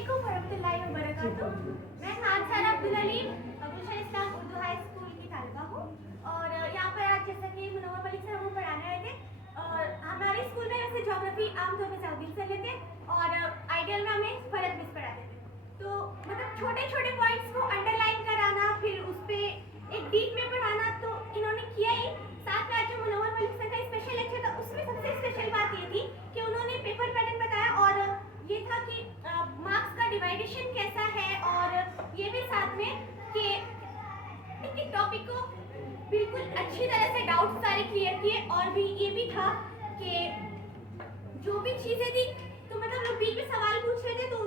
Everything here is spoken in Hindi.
अस्सलामुअलैकुम वरहमतुल्लाहि वबरकातुह। मैं नाज़ारा अब्दुल अलीम गुलशन इस्लाम उर्दू हाई स्कूल की तालिबा हूँ और यहाँ पर आज जैसा कि मुनव्वर मलिक सर हमें पढ़ाने आए थे और हमारे स्कूल में वैसे ज्योग्राफी आमतौर पर सऊदी से लेते और आइडियल में हमें फलक मिस पढ़ाते थे। तो मतलब छोटे छोटे पॉइंट्स को अंडरलाइन कराना फिर उस पर एक डीप में पढ़ाना तो इन्होंने किया ही। साथ में आज जो मुनव्वर मलिक सर का स्पेशल लेक्चर था उसमें सबसे स्पेशल बात ये थी कि उन्होंने पेपर पैटर्न बताया और ये था कि मार्क्स का डिवाइडेशन कैसा है और ये भी साथ में कि एक टॉपिक को बिल्कुल अच्छी तरह से डाउट्स सारे क्लियर किए और भी ये भी था कि जो भी चीज़ें थी तो मतलब लोग बीच में सवाल पूछ रहे थे तो